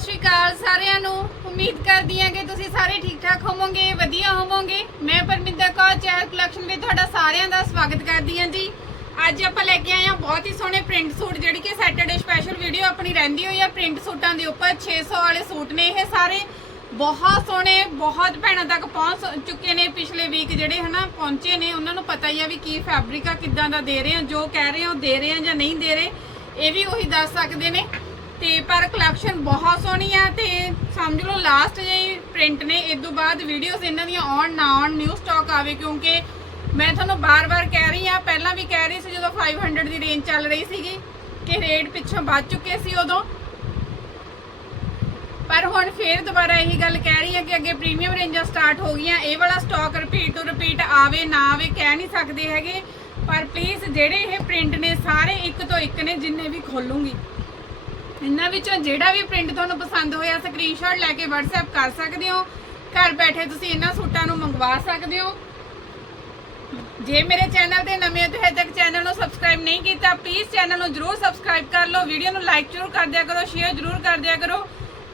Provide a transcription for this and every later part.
ਸਤਿ ਸ਼੍ਰੀ ਅਕਾਲ ਸਾਰਿਆਂ ਨੂੰ। ਉਮੀਦ ਕਰਦੀ ਹਾਂ ਕਿ ਤੁਸੀਂ ਸਾਰੇ ਠੀਕ ਠਾਕ ਹੋਵੋਗੇ, ਵਧੀਆ ਹੋਵੋਗੇ। ਮੈਂ ਪਰਮਿੰਦਰ ਕੌਰ ਚਹਿਲ ਕਲੈਕਸ਼ਨ ਵਿੱਚ ਤੁਹਾਡਾ ਸਾਰਿਆਂ ਦਾ ਸਵਾਗਤ ਕਰਦੀ ਹਾਂ ਜੀ। ਅੱਜ ਆਪਾਂ ਲੈ ਕੇ ਆਏ ਹਾਂ ਬਹੁਤ ਹੀ ਸੋਹਣੇ ਪ੍ਰਿੰਟ ਸੂਟ, ਜਿਹੜੀ ਕਿ ਸੈਟਰਡੇ ਸਪੈਸ਼ਲ ਵੀਡੀਓ ਆਪਣੀ ਰਹਿੰਦੀ ਹੋਈ ਆ ਪ੍ਰਿੰਟ ਸੂਟਾਂ ਦੇ ਉੱਪਰ। 600 ਵਾਲੇ ਸੂਟ ਨੇ ਇਹ ਸਾਰੇ। ਬਹੁਤ ਸੋਹਣੇ, ਬਹੁਤ ਭੈਣਾਂ ਤੱਕ ਪਹੁੰਚ ਚੁੱਕੇ ਨੇ ਪਿਛਲੇ ਵੀਕ ਜਿਹੜੇ ਹਨਾ, ਪਹੁੰਚੇ ਨੇ। ਉਹਨਾਂ ਨੂੰ ਪਤਾ ਹੀ ਆ ਵੀ ਕੀ ਫੈਬਰਿਕ ਆ, ਕਿੱਦਾਂ ਦਾ ਦੇ ਰਹੇ ਆ, ਜੋ ਕਹਿ ਰਹੇ ਆ ਉਹ ਦੇ ਰਹੇ ਆ ਜਾਂ ਨਹੀਂ ਦੇ ਰਹੇ। ਇਹ ਵੀ ਉਹੀ ਦੱਸ ਸਕਦੇ ਨੇ। ਤੇ ਪਰ ਕਲੈਕਸ਼ਨ ਬਹੁਤ ਸੋਹਣੀ ਆ ਤੇ ਸਮਝ ਲਓ ਲਾਸਟ ਜਿਹੀ ਪ੍ਰਿੰਟ ਨੇ ਇਸ ਤੋਂ ਬਾਅਦ ਵੀਡੀਓਜ਼ ਇਹਨਾਂ ਦੀਆਂ ਆਉਣ ਨਾ ਆਉਣ ਨਿਊ ਸਟਾਕ ਆਵੇ ਕਿਉਂਕਿ ਮੈਂ ਤੁਹਾਨੂੰ ਬਾਰ-ਬਾਰ ਕਹਿ ਰਹੀ ਆ, ਪਹਿਲਾਂ ਵੀ ਕਹਿ ਰਹੀ ਸੀ ਜਦੋਂ 500 ਦੀ ਰੇਂਜ ਚੱਲ ਰਹੀ ਸੀਗੀ ਕਿ ਰੇਟ ਪਿੱਛੋਂ ਵੱਧ ਚੁੱਕੇ ਸੀ ਉਦੋਂ। ਪਰ ਹੁਣ ਫੇਰ ਦੁਬਾਰਾ ਇਹੀ ਗੱਲ ਕਹਿ ਰਹੀ ਹਾਂ ਕਿ ਅੱਗੇ ਪ੍ਰੀਮੀਅਮ ਰੇਂਜਾਂ ਸਟਾਰਟ ਹੋ ਗਈਆਂ, ਇਹ ਵਾਲਾ ਸਟਾਕ ਰਿਪੀਟ ਟੂ ਰਿਪੀਟ ਆਵੇ ਨਾ ਆਵੇ ਕਹਿ ਨਹੀਂ ਸਕਦੇ ਹੈਗੇ। ਪਰ ਪਲੀਜ਼ ਜਿਹੜੇ ਇਹ ਪ੍ਰਿੰਟ ਨੇ, ਸਾਰੇ ਇੱਕ ਤੋਂ ਇੱਕ ਨੇ, ਜਿੰਨੇ ਵੀ ਖੋਲੂੰਗੀ। ਇਹਨਾਂ ਵਿੱਚੋਂ ਜਿਹੜਾ ਵੀ ਪ੍ਰਿੰਟ ਤੁਹਾਨੂੰ ਪਸੰਦ ਹੋਇਆ ਸਕਰੀਨਸ਼ਾਟ ਲੈ ਕੇ WhatsApp ਕਰ ਸਕਦੇ ਹੋ। ਘਰ ਬੈਠੇ ਤੁਸੀਂ ਇਹਨਾਂ ਸੂਟਾਂ ਨੂੰ ਮੰਗਵਾ ਸਕਦੇ ਹੋ। ਜੇ ਮੇਰੇ ਚੈਨਲ ਤੇ ਨਵੇਂ ਹੋ ਤੇ ਹਜੇ ਤੱਕ ਚੈਨਲ ਨੂੰ ਸਬਸਕ੍ਰਾਈਬ ਨਹੀਂ ਕੀਤਾ ਪਲੀਜ਼ ਚੈਨਲ ਨੂੰ ਜਰੂਰ ਸਬਸਕ੍ਰਾਈਬ ਕਰ ਲਓ। ਵੀਡੀਓ ਨੂੰ ਲਾਈਕ ਜਰੂਰ ਕਰ ਦਿਆ ਕਰੋ ਸ਼ੇਅਰ ਜਰੂਰ ਕਰ ਦਿਆ ਕਰੋ।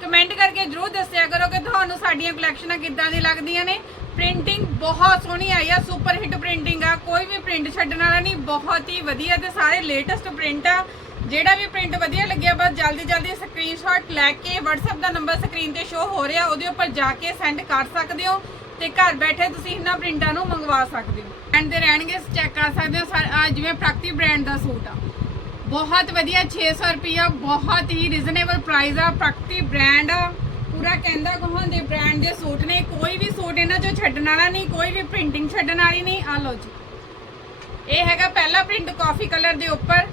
ਕਮੈਂਟ ਕਰਕੇ ਜਰੂਰ ਦੱਸਿਆ ਕਰੋ ਕਿ ਤੁਹਾਨੂੰ ਸਾਡੀਆਂ ਕਲੈਕਸ਼ਨਾਂ ਕਿੱਦਾਂ ਦੀ ਲੱਗਦੀਆਂ ਨੇ। ਪ੍ਰਿੰਟਿੰਗ ਬਹੁਤ ਸੋਹਣੀ ਆਈ ਆ ਸੁਪਰ ਹਿੱਟ ਪ੍ਰਿੰਟਿੰਗ ਆ। ਕੋਈ ਵੀ ਪ੍ਰਿੰਟ ਛੱਡਣ ਵਾਲਾ ਨਹੀਂ, ਬਹੁਤ ਹੀ ਵਧੀਆ ਤੇ ਸਾਰੇ ਲੇਟੈਸਟ ਪ੍ਰਿੰਟ ਆ। ਜਿਹੜਾ ਵੀ ਪ੍ਰਿੰਟ ਵਧੀਆ ਲੱਗਿਆ, ਬਸ ਜਲਦੀ ਜਲਦੀ ਸਕਰੀਨਸ਼ਾਟ ਲੈ ਕੇ WhatsApp ਦਾ ਨੰਬਰ ਸਕਰੀਨ ਤੇ ਸ਼ੋ ਹੋ ਰਿਹਾ, ਉਹਦੇ ਉੱਪਰ ਜਾ ਕੇ ਸੈਂਡ ਕਰ ਸਕਦੇ ਹੋ ਤੇ ਘਰ ਬੈਠੇ ਤੁਸੀਂ ਇਹਨਾਂ ਪ੍ਰਿੰਟਾਂ ਨੂੰ ਮੰਗਵਾ ਸਕਦੇ ਹੋ। ਐਂਡ ਦੇ ਰਹਿਣਗੇ ਚੈੱਕ ਕਰ ਸਕਦੇ ਹੋ ਸਾ- ਜਿਵੇਂ ਪ੍ਰਗਤੀ ਬ੍ਰਾਂਡ ਦਾ ਸੂਟ ਆ। ਬਹੁਤ ਵਧੀਆ 600 ਰੁਪਿਆ ਬਹੁਤ ਹੀ ਰੀਜ਼ਨੇਬਲ ਪ੍ਰਾਈਸ ਆ ਪ੍ਰਗਤੀ ਬ੍ਰਾਂਡ ਆ। ਪੂਰਾ ਕਹਿੰਦਾ ਕਹਾਂ ਦੇ ਬ੍ਰਾਂਡ ਦੇ ਸੂਟ ਨੇ, ਕੋਈ ਵੀ ਸੂਟ ਇਹਨਾਂ ਚੋਂ ਛੱਡਣ ਵਾਲਾ ਨਹੀਂ, ਕੋਈ ਵੀ ਪ੍ਰਿੰਟਿੰਗ ਛੱਡਣ ਵਾਲੀ ਨਹੀਂ। ਆ ਲਓ ਜੀ। ਇਹ ਹੈਗਾ ਪਹਿਲਾ ਪ੍ਰਿੰਟ ਕਾਫੀ ਕਲਰ ਦੇ ਉੱਪਰ।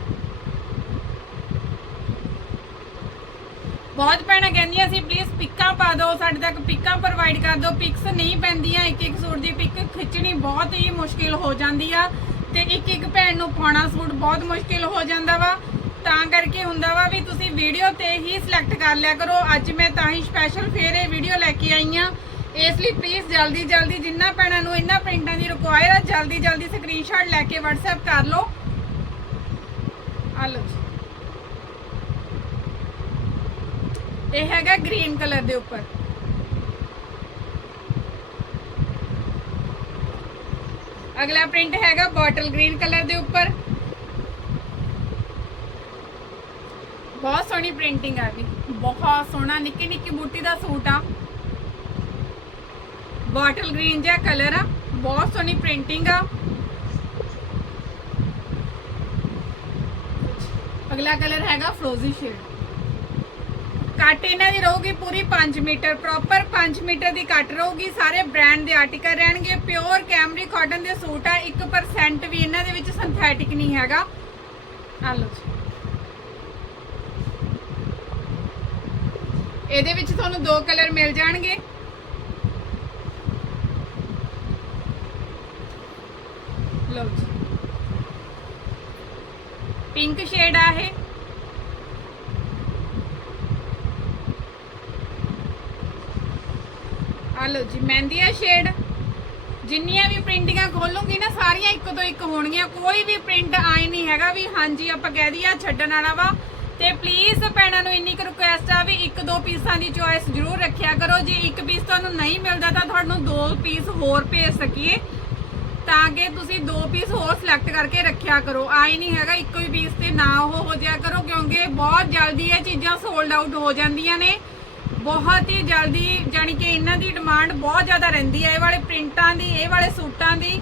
ਬਹੁਤ ਭੈਣਾਂ ਕਹਿੰਦੀਆਂ ਸੀ ਪਲੀਜ਼ ਪਿੱਕਾਂ ਪਾ ਦਿਓ, ਸਾਡੇ ਤੱਕ ਪਿੱਕਾਂ ਪ੍ਰੋਵਾਈਡ ਕਰ ਦਿਓ। ਪਿਕਸ ਨਹੀਂ ਪੈਂਦੀਆਂ, ਇੱਕ ਇੱਕ ਸੂਟ ਦੀ ਪਿਕ ਖਿੱਚਣੀ ਬਹੁਤ ਹੀ ਮੁਸ਼ਕਿਲ ਹੋ ਜਾਂਦੀ ਆ ਤੇ ਇੱਕ ਇੱਕ ਭੈਣ ਨੂੰ ਪਾਉਣਾ ਸੂਟ ਬਹੁਤ ਮੁਸ਼ਕਿਲ ਹੋ ਜਾਂਦਾ ਵਾ। ਤਾਂ ਕਰਕੇ ਹੁੰਦਾ ਵਾ ਵੀ ਤੁਸੀਂ ਵੀਡੀਓ ਤੇ ਹੀ ਸਿਲੈਕਟ ਕਰ ਲਿਆ ਕਰੋ। ਅੱਜ ਮੈਂ ਤਾਂ ਹੀ ਸਪੈਸ਼ਲ ਫੇਰ ਇਹ ਵੀਡੀਓ ਲੈ ਕੇ ਆਈ ਆ। ਇਸ ਲਈ ਪਲੀਜ਼ ਜਲਦੀ ਜਲਦੀ ਜਿੰਨਾ ਭੈਣਾਂ ਨੂੰ ਇਹਨਾਂ ਪ੍ਰਿੰਟਾਂ ਦੀ ਰਿਕੁਆਇਰ ਆ, ਜਲਦੀ ਜਲਦੀ ਸਕਰੀਨਸ਼ਾਟ ਲੈ ਕੇ WhatsApp ਕਰ ਲਓ। ਆ ਲਓ ਇਹ ਹੈਗਾ ਗ੍ਰੀਨ ਕਲਰ ਦੇ ਉੱਪਰ। ਅਗਲਾ ਪ੍ਰਿੰਟ ਹੈਗਾ ਬੋਟਲ ਗ੍ਰੀਨ ਕਲਰ ਦੇ ਉੱਪਰ। ਬਹੁਤ ਸੋਹਣੀ ਪ੍ਰਿੰਟਿੰਗ ਆ ਵੀ ਬਹੁਤ ਸੋਹਣਾ, ਨਿੱਕੀ ਨਿੱਕੀ ਬੂਟੀ ਦਾ ਸੂਟ ਆ। ਬੋਟਲ ਗ੍ਰੀਨ ਜਿਹਾ ਕਲਰ ਆ। ਬਹੁਤ ਸੋਹਣੀ ਪ੍ਰਿੰਟਿੰਗ ਆ। ਅਗਲਾ ਕਲਰ ਹੈਗਾ ਫਰੋਜ਼ੀ ਸ਼ੇਡ। ਕੱਟ ਇਹਨਾਂ ਦੀ ਰਹੂਗੀ ਪੂਰੀ 5 ਮੀਟਰ ਪ੍ਰੋਪਰ 5 ਮੀਟਰ ਦੀ ਕੱਟ ਰਹੂਗੀ, ਸਾਰੇ ਬ੍ਰਾਂਡ ਦੇ ਆਰਟੀਕਲ ਰਹਿਣਗੇ ਪਿਓਰ ਕੈਮਰੀ ਕਾਟਨ ਦੇ ਸੂਟ ਆ 1% ਵੀ ਇਹਨਾਂ ਦੇ ਵਿੱਚ ਸਿੰਥੈਟਿਕ ਨਹੀਂ ਹੈਗਾ। ਆ ਲਓ ਜੀ। ਇਹਦੇ ਵਿੱਚ ਤੁਹਾਨੂੰ ਦੋ ਕਲਰ ਮਿਲ ਜਾਣਗੇ। ਲਓ ਜੀ। ਪਿੰਕ ਸ਼ੇਡ ਆ ਇਹ। ਆ ਲਓ ਜੀ ਮਹਿੰਦੀਆ ਸ਼ੇਡ ਜਿੰਨੀਆਂ ਵੀ ਪ੍ਰਿੰਟਿੰਗਾਂ ਖੋਲੂੰਗੀ ਨਾ, ਸਾਰੀਆਂ ਇੱਕ ਤੋਂ ਇੱਕ ਹੋਣਗੀਆਂ। ਕੋਈ ਵੀ ਪ੍ਰਿੰਟ ਆਏ ਨਹੀਂ ਹੈਗਾ ਵੀ, ਹਾਂਜੀ, ਆਪਾਂ ਕਹਿ ਦਈਏ ਛੱਡਣ ਵਾਲਾ ਵਾ। ਤੇ ਪਲੀਜ਼ ਭੈਣਾਂ ਨੂੰ ਇੰਨੀ ਕੁ ਰਿਕੁਐਸਟ ਆ ਵੀ ਇੱਕ ਦੋ ਪੀਸਾਂ ਦੀ ਚੋਇਸ ਜ਼ਰੂਰ ਰੱਖਿਆ ਕਰੋ। ਜੇ ਇੱਕ ਪੀਸ ਤੁਹਾਨੂੰ ਨਹੀਂ ਮਿਲਦਾ ਤਾਂ ਤੁਹਾਨੂੰ ਦੋ ਪੀਸ ਹੋਰ ਭੇਜ ਸਕੀਏ। ਤਾਂ ਕਿ ਤੁਸੀਂ ਦੋ ਪੀਸ ਹੋਰ ਸਿਲੈਕਟ ਕਰਕੇ ਰੱਖਿਆ ਕਰੋ। ਆਈ ਨਹੀਂ ਹੈਗਾ, ਇੱਕੋ ਹੀ ਪੀਸ ਤੇ ਨਾ ਉਹ ਹੋ ਜਾਇਆ ਕਰੋ, ਕਿਉਂਕਿ ਬਹੁਤ ਜਲਦੀ ਇਹ ਚੀਜ਼ਾਂ ਸੋਲਡ ਆਊਟ ਹੋ ਜਾਂਦੀਆਂ ਨੇ। ਬਹੁਤ ਹੀ ਜਲਦੀ ਜਾਨੀ ਕਿ ਇਹਨਾਂ ਦੀ ਡਿਮਾਂਡ ਬਹੁਤ ਜ਼ਿਆਦਾ ਰਹਿੰਦੀ ਹੈ। ਇਹ ਵਾਲੇ ਪ੍ਰਿੰਟਾਂ ਦੀ, ਇਹ ਵਾਲੇ ਸੂਟਾਂ ਦੀ।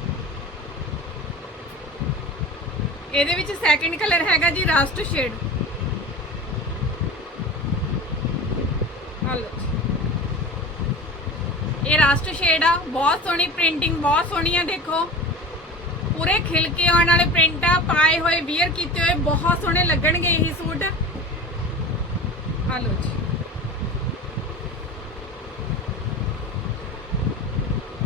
ਇਹਦੇ ਵਿੱਚ ਸੈਕੰਡ ਕਲਰ ਹੈਗਾ ਜੀ ਰਸਟ ਸ਼ੇਡ ਹਲੋ ਇਹ ਰਸਟ ਸ਼ੇਡ ਆ, ਬਹੁਤ ਸੋਹਣੀ ਪ੍ਰਿੰਟਿੰਗ ਬਹੁਤ ਸੋਹਣੀ ਆ ਦੇਖੋ। ਪੂਰੇ ਖਿਲ ਕੇ ਆਉਣ ਵਾਲੇ ਪ੍ਰਿੰਟ ਆ, ਪਾਏ ਹੋਏ ਵੀਅਰ ਕੀਤੇ ਹੋਏ, ਬਹੁਤ ਸੋਹਣੇ ਲੱਗਣਗੇ ਇਹ ਸੂਟ। ਹਲੋ ਜੀ।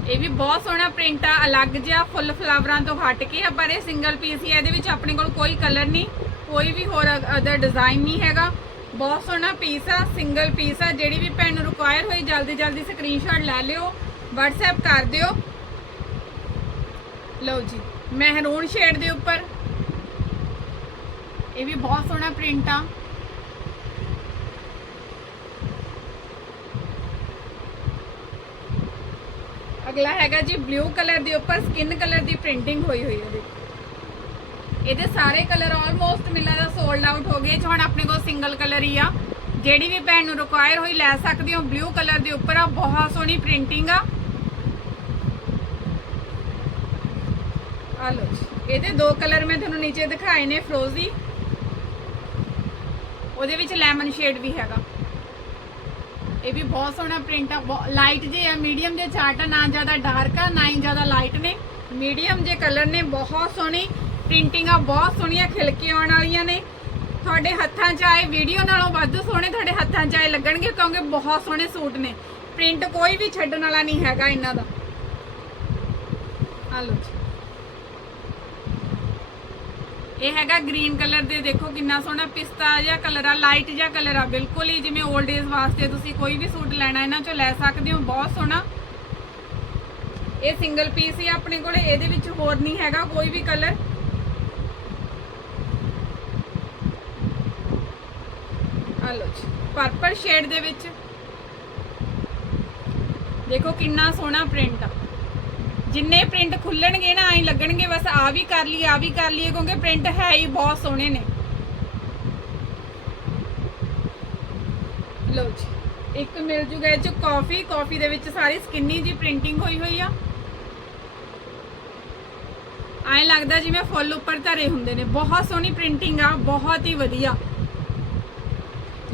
ਇਹ ਵੀ ਬਹੁਤ ਸੋਹਣਾ ਪ੍ਰਿੰਟ ਆ, ਅਲੱਗ ਜਿਹਾ, ਫੁੱਲ ਫਲਾਵਰਾਂ ਤੋਂ ਹਟ ਕੇ ਆ, ਪਰ ਇਹ ਸਿੰਗਲ ਪੀਸ ਹੀ ਆ, ਇਹਦੇ ਵਿੱਚ ਆਪਣੇ ਕੋਲ ਕੋਈ ਕਲਰ ਨਹੀਂ, ਕੋਈ ਵੀ ਹੋਰ ਅਦਰ ਡਿਜ਼ਾਈਨ ਨਹੀਂ ਹੈਗਾ। ਬਹੁਤ ਸੋਹਣਾ ਪੀਸ ਆ ਸਿੰਗਲ ਪੀਸ ਆ, ਜਿਹੜੀ ਵੀ ਭੈਣ ਨੂੰ ਰਿਕੁਆਇਰ ਹੋਈ, ਜਲਦੀ ਜਲਦੀ ਸਕਰੀਨਸ਼ਾਟ ਲੈ ਲਿਓ, WhatsApp ਕਰ ਦਿਓ। ਲਓ ਜੀ, ਮਹਿਰੂਨ ਸ਼ੇਡ ਦੇ ਉੱਪਰ। ਇਹ ਵੀ ਬਹੁਤ ਸੋਹਣਾ ਪ੍ਰਿੰਟ ਆ। ਅਗਲਾ ਹੈਗਾ ਜੀ ਬਲੂ ਕਲਰ ਦੇ ਉੱਪਰ ਸਕਿਨ ਕਲਰ ਦੀ ਪ੍ਰਿੰਟਿੰਗ ਹੋਈ ਹੋਈ ਹੈ ਦੇਖੋ। ਇਹਦੇ ਸਾਰੇ ਕਲਰ ਆਲਮੋਸਟ ਮਿਲਾਂ ਦਾ ਸੋਲਡ ਆਊਟ ਹੋ ਗਏ। ਹੁਣ ਆਪਣੇ ਕੋਲ ਸਿੰਗਲ ਕਲਰ ਹੀ ਆ। ਜਿਹੜੀ ਵੀ ਭੈਣ ਨੂੰ ਰਿਕੁਆਇਰ ਹੋਈ ਲੈ ਸਕਦੇ ਹੋ। ਬਲੂ ਕਲਰ ਦੇ ਉੱਪਰ ਆ, ਬਹੁਤ ਸੋਹਣੀ ਪ੍ਰਿੰਟਿੰਗ ਆ। ਆ ਲਓ ਜੀ। ਇਹਦੇ ਦੋ ਕਲਰ ਮੈਂ ਤੁਹਾਨੂੰ ਨੀਚੇ ਦਿਖਾਏ ਨੇ ਫਰੋਜ਼ੀ ਉਹਦੇ ਵਿੱਚ ਲੈਮਨ ਸ਼ੇਡ ਵੀ ਹੈਗਾ। ਇਹ ਵੀ ਬਹੁਤ ਸੋਹਣਾ ਪ੍ਰਿੰਟ ਆ ਲਾਈਟ ਜੇ ਆ ਮੀਡੀਅਮ ਜੇ ਚਾਰਟ ਆ, ਨਾ ਜ਼ਿਆਦਾ ਡਾਰਕ ਆ, ਨਾ ਹੀ ਜ਼ਿਆਦਾ ਲਾਈਟ ਨੇ। ਮੀਡੀਅਮ ਜੇ ਕਲਰ ਨੇ, ਬਹੁਤ ਸੋਹਣੀ ਪ੍ਰਿੰਟਿੰਗ ਆ, ਬਹੁਤ ਸੋਹਣੀਆਂ ਖਿਲਕੇ ਆਉਣ ਵਾਲੀਆਂ ਨੇ। ਤੁਹਾਡੇ ਹੱਥਾਂ 'ਚ ਆਏ ਵੀਡੀਓ ਨਾਲੋਂ ਵੱਧ ਸੋਹਣੇ ਤੁਹਾਡੇ ਹੱਥਾਂ 'ਚ ਆਏ ਲੱਗਣਗੇ ਕਿਉਂਕਿ ਬਹੁਤ ਸੋਹਣੇ ਸੂਟ ਨੇ। ਪ੍ਰਿੰਟ ਕੋਈ ਵੀ ਛੱਡਣ ਵਾਲਾ ਨਹੀਂ ਹੈਗਾ ਇਹਨਾਂ ਦਾ। ਆ ਲਓ ਜੀ ਇਹ ਹੈਗਾ ਗ੍ਰੀਨ ਕਲਰ ਦੇ, ਦੇਖੋ ਕਿੰਨਾ ਸੋਹਣਾ ਪਿਸਤਾ ਜਿਹਾ ਕਲਰ ਆ ਲਾਈਟ ਜਿਹਾ ਕਲਰ ਆ, ਬਿਲਕੁਲ ਹੀ ਜਿਵੇਂ 올ਡ ਏਜ ਵਾਸਤੇ ਤੁਸੀਂ ਕੋਈ ਵੀ ਸੂਟ ਲੈਣਾ, ਇਹਨਾਂ ਚੋਂ ਲੈ ਸਕਦੇ ਹੋ, ਬਹੁਤ ਸੋਹਣਾ। ਇਹ ਸਿੰਗਲ ਪੀਸ ਹੀ ਆਪਣੇ ਕੋਲੇ, ਇਹਦੇ ਵਿੱਚ ਹੋਰ ਨਹੀਂ ਹੈਗਾ ਕੋਈ ਵੀ ਕਲਰ। ਆ ਲਓ ਜੀ ਪਰਪਲ ਸ਼ੇਡ ਦੇ ਵਿੱਚ। ਦੇਖੋ ਕਿੰਨਾ ਸੋਹਣਾ ਪ੍ਰਿੰਟ ਆ। ਜਿੰਨੇ ਪ੍ਰਿੰਟ ਖੁੱਲਣਗੇ ਨਾ, ਐਂ ਲੱਗਣਗੇ ਬਸ ਆ ਵੀ ਕਰ ਲਈ ਆ ਵੀ ਕਰ ਲਈਏ, ਕਿਉਂਕਿ ਪ੍ਰਿੰਟ ਹੈ ਹੀ ਬਹੁਤ ਸੋਹਣੇ ਨੇ। ਲਓ ਜੀ, ਇੱਕ ਮਿਲ ਜੂਗਾ ਇਹ ਚ ਕਾਫੀ ਕਾਫੀ ਦੇ ਵਿੱਚ ਸਾਰੀ ਸਕਿੰਨੀ ਜੀ ਪ੍ਰਿੰਟਿੰਗ ਹੋਈ ਹੋਈ ਆ। ਐਂ ਲੱਗਦਾ ਜਿਵੇਂ ਫੁੱਲ ਉੱਪਰ ਧਰੇ ਹੁੰਦੇ ਨੇ। ਬਹੁਤ ਸੋਹਣੀ ਪ੍ਰਿੰਟਿੰਗ ਆ, ਬਹੁਤ ਹੀ ਵਧੀਆ।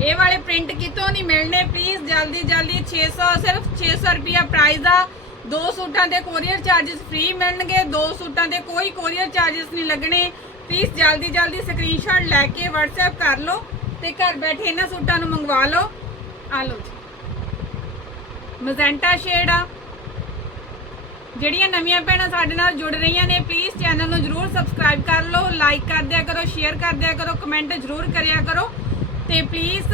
ਇਹ ਵਾਲੇ ਪ੍ਰਿੰਟ ਕਿਤੋਂ ਨਹੀਂ ਮਿਲਣੇ ਪਲੀਜ਼ ਜਲਦੀ ਜਲਦੀ 600 ਸਿਰਫ 600 ਰੁਪਿਆ ਪ੍ਰਾਈਸ ਆ। ਦੋ ਸੂਟਾਂ ਦੇ ਕੋਰੀਅਰ ਚਾਰजेस ਫ੍ਰੀ ਮਿਲਣਗੇ, ਦੋ ਸੂਟਾਂ ਦੇ ਕੋਈ ਕੋਰੀਅਰ ਚਾਰजेस ਨਹੀਂ ਲੱਗਣੇ। ਪਲੀਜ਼ ਜਲਦੀ ਜਲਦੀ ਸਕਰੀਨਸ਼ਾਟ ਲੈ ਕੇ WhatsApp ਕਰ ਲਓ ਤੇ ਘਰ ਬੈਠੇ ਇਹਨਾਂ ਸੂਟਾਂ ਨੂੰ ਮੰਗਵਾ ਲਓ। ਆ ਲਓ ਜੀ। ਮਜ਼ੈਂਟਾ ਸ਼ੇਡ ਆ। ਜਿਹੜੀਆਂ ਨਵੀਆਂ ਭੈਣਾਂ ਸਾਡੇ ਨਾਲ ਜੁੜ ਰਹੀਆਂ ਨੇ ਪਲੀਜ਼ ਚੈਨਲ ਨੂੰ ਜਰੂਰ ਸਬਸਕ੍ਰਾਈਬ ਕਰ ਲਓ ਲਾਈਕ ਕਰ ਦਿਆ ਕਰੋ ਸ਼ੇਅਰ ਕਰ ਦਿਆ ਕਰੋ ਕਮੈਂਟ ਜਰੂਰ ਕਰਿਆ ਕਰੋ। ਤੇ ਪਲੀਜ਼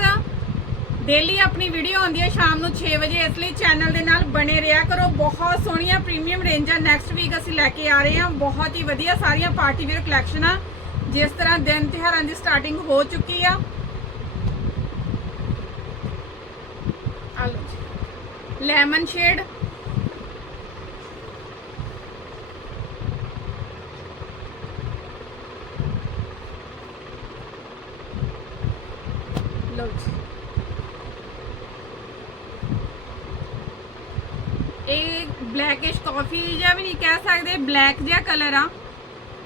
ਡੇਲੀ ਆਪਣੀ ਵੀਡੀਓ ਆਉਂਦੀ ਹੈ ਸ਼ਾਮ ਨੂੰ 6 ਵਜੇ, ਇਸ ਲਈ ਚੈਨਲ ਦੇ ਨਾਲ ਬਣੇ ਰਿਹਾ ਕਰੋ। ਬਹੁਤ ਸੋਹਣੀਆਂ ਪ੍ਰੀਮੀਅਮ ਰੇਂਜਾਂ ਨੈਕਸਟ ਵੀਕ ਅਸੀਂ ਲੈ ਕੇ ਆ ਰਹੇ ਹਾਂ। ਬਹੁਤ ਹੀ ਵਧੀਆ ਸਾਰੀਆਂ ਪਾਰਟੀ ਵੇਅਰ ਕਲੈਕਸ਼ਨ ਜਿਸ ਤਰ੍ਹਾਂ ਦਿਨ ਤਿਉਹਾਰਾਂ ਦੀ ਸਟਾਰਟਿੰਗ ਹੋ ਚੁੱਕੀ ਆ। ਲੈਮਨ ਸ਼ੇਡ ਲਓ ਜੀ ਇਹ ਬਲੈਕਿਸ਼ ਕਾਫੀ ਜਿਹਾ ਵੀ ਨਹੀਂ ਕਹਿ ਸਕਦੇ ਬਲੈਕ ਜਿਹਾ ਕਲਰ ਆ।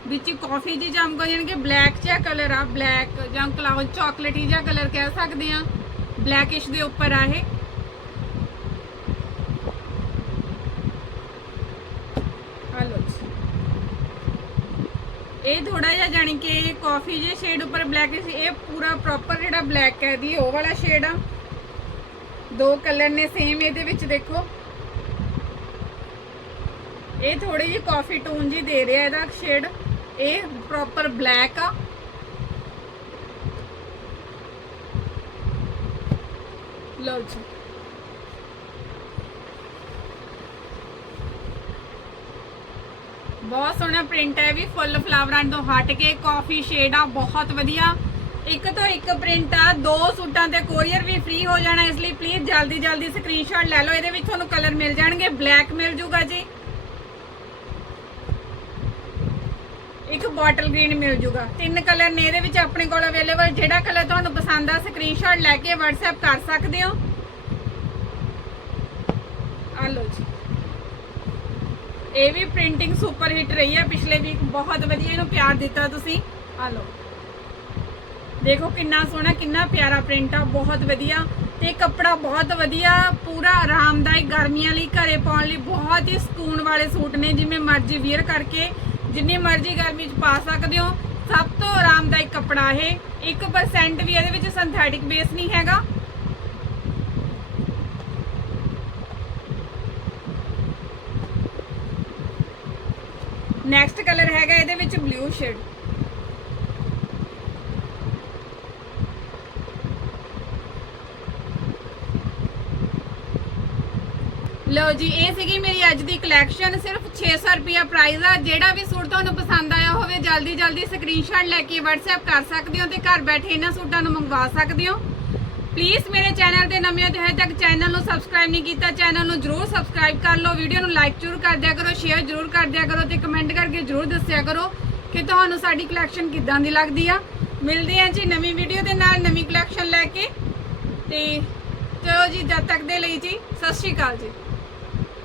ਵਿੱਚ ਕਾਫੀ ਜੀ ਚਮਕ ਜਾਣ ਕਿ ਬਲੈਕ ਜਿਹਾ ਕਲਰ ਆ ਬਲੈਕ ਜਾਂ ਕਲਾਉਡ ਚਾਕਲੇਟੀ ਜਿਹਾ ਕਲਰ ਕਹਿ ਸਕਦੇ ਆ। ਬਲੈਕਿਸ਼ ਦੇ ਉੱਪਰ ਆ ਇਹ। ਇਹ ਥੋੜਾ ਜਿਹਾ ਜਾਣੀ ਕਿ ਕਾਫੀ ਜੇ ਸ਼ੇਡ ਉੱਪਰ ਬਲੈਕ ਸੀ ਇਹ ਪੂਰਾ ਪ੍ਰੋਪਰ ਜਿਹੜਾ ਬਲੈਕ ਹੈ ਦੀ ਉਹ ਵਾਲਾ ਸ਼ੇਡ ਆ। ਦੋ ਕਲਰ ਨੇ ਸੇਮ ਇਹਦੇ ਵਿੱਚ ਦੇਖੋ। ਇਹ ਥੋੜੀ ਜਿਹੀ ਕਾਫੀ ਟੋਨ ਜੀ ਦੇ ਰਿਹਾ ਇਹਦਾ ਸ਼ੇਡ ਇਹ ਪ੍ਰੋਪਰ ਬਲੈਕ ਆ। ਲਓ ਜੀ। ਬਹੁਤ ਸੋਹਣਾ ਪ੍ਰਿੰਟ ਹੈ ਵੀ ਫੁੱਲ ਫਲਾਵਰਾਂ ਤੋਂ ਹਟ ਕੇ ਕਾਫੀ ਸ਼ੇਡ ਆ, ਬਹੁਤ ਵਧੀਆ। ਇੱਕ ਤੋਂ ਇੱਕ ਪ੍ਰਿੰਟ ਆ, ਦੋ ਸੂਟਾਂ ਤੇ ਕੋਰੀਅਰ ਵੀ ਫ੍ਰੀ ਹੋ ਜਾਣਾ ਇਸ ਲਈ ਪਲੀਜ਼ ਜਲਦੀ ਜਲਦੀ ਸਕਰੀਨਸ਼ਾਟ ਲੈ ਲਓ, ਇਹਦੇ ਵਿੱਚ ਤੁਹਾਨੂੰ ਕਲਰ ਮਿਲ ਜਾਣਗੇ ਬਲੈਕ ਮਿਲ ਜੂਗਾ ਜੀ। ਬੋਟਲ ਗ੍ਰੀਨ ਮਿਲ ਜੂਗਾ। ਤਿੰਨ ਕਲਰ ਨੇ, ਇਹਦੇ ਵਿੱਚ ਆਪਣੇ ਕੋਲ ਅਵੇਲੇਬਲ ਜਿਹੜਾ ਕਲਰ ਤੁਹਾਨੂੰ ਪਸੰਦ ਆ ਸਕਰੀਨਸ਼ਾਟ ਲੈ ਕੇ WhatsApp ਕਰ ਸਕਦੇ ਹੋ। ਆ ਲਓ ਜੀ। ਇਹ ਵੀ ਪ੍ਰਿੰਟਿੰਗ ਸੁਪਰ ਹਿੱਟ ਰਹੀ ਹੈ ਪਿਛਲੇ ਵੀਕ ਬਹੁਤ ਵਧੀਆ ਇਹਨੂੰ ਪਿਆਰ ਦਿੱਤਾ ਤੁਸੀਂ। ਆ ਲਓ। ਦੇਖੋ ਕਿੰਨਾ ਸੋਹਣਾ, ਕਿੰਨਾ ਪਿਆਰਾ ਪ੍ਰਿੰਟ ਆ, ਬਹੁਤ ਵਧੀਆ। ਤੇ ਕੱਪੜਾ ਬਹੁਤ ਵਧੀਆ, ਪੂਰਾ ਆਰਾਮਦਾਇਕ ਗਰਮੀਆਂ ਲਈ ਘਰੇ ਪਾਉਣ ਲਈ ਬਹੁਤ ਹੀ ਸਕੂਨ ਵਾਲੇ ਸੂਟ ਨੇ, ਜਿਵੇਂ ਮਰਜ਼ੀ ਵੀਅਰ ਕਰਕੇ ਜਿੰਨੀ ਮਰਜ਼ੀ ਗਰਮੀ 'ਚ ਪਾ ਸਕਦੇ ਹੋ, ਸਭ ਤੋਂ ਆਰਾਮਦਾਇਕ ਕੱਪੜਾ ਇਹ। 1% ਵੀ ਇਹਦੇ ਵਿੱਚ ਸਿੰਥੈਟਿਕ ਬੇਸ ਨਹੀਂ ਹੈਗਾ। ਨੈਕਸਟ ਕਲਰ ਹੈਗਾ ਇਹਦੇ ਵਿੱਚ ਬਲੂ ਸ਼ੇਡ ਲਓ ਜੀ, ਇਹ ਸੀਗੀ ਮੇਰੀ ਅੱਜ ਦੀ ਕਲੈਕਸ਼ਨ ਸਿਰਫ 600 ਰੁਪਿਆ ਪ੍ਰਾਈਸ ਆ। ਜਿਹੜਾ ਵੀ ਸੂਟ ਤੁਹਾਨੂੰ ਪਸੰਦ ਆਇਆ ਹੋਵੇ, ਜਲਦੀ ਜਲਦੀ ਸਕਰੀਨਸ਼ਾਟ ਲੈ ਕੇ WhatsApp ਕਰ ਸਕਦੇ ਹੋ ਤੇ ਘਰ ਬੈਠੇ ਇਹਨਾਂ ਸੂਟਾਂ ਨੂੰ ਮੰਗਵਾ ਸਕਦੇ ਹੋ। ਪਲੀਜ਼ ਮੇਰੇ ਚੈਨਲ ਤੇ ਨਵੇਂ ਹੋ ਤੇ ਹਜੇ ਤੱਕ ਚੈਨਲ ਨੂੰ ਸਬਸਕ੍ਰਾਈਬ ਨਹੀਂ ਕੀਤਾ ਚੈਨਲ ਨੂੰ ਜਰੂਰ ਸਬਸਕ੍ਰਾਈਬ ਕਰ ਲਓ। ਵੀਡੀਓ ਨੂੰ ਲਾਈਕ ਜਰੂਰ ਕਰ ਦਿਆ ਕਰੋ ਸ਼ੇਅਰ ਜਰੂਰ ਕਰ ਦਿਆ ਕਰੋ ਤੇ ਕਮੈਂਟ ਕਰਕੇ ਜਰੂਰ ਦੱਸਿਆ ਕਰੋ ਕਿ ਤੁਹਾਨੂੰ ਸਾਡੀ ਕਲੈਕਸ਼ਨ ਕਿੱਦਾਂ ਦੀ ਲੱਗਦੀ ਆ। ਮਿਲਦੇ ਹਾਂ ਜੀ ਨਵੀਂ ਵੀਡੀਓ ਦੇ ਨਾਲ ਨਵੀਂ ਕਲੈਕਸ਼ਨ ਲੈ ਕੇ ਤੇ ਚਲੋ ਜੀ, ਜਦ ਤੱਕ ਦੇ ਲਈ ਜੀ, ਸਤਿ ਸ਼੍ਰੀ ਅਕਾਲ ਜੀ।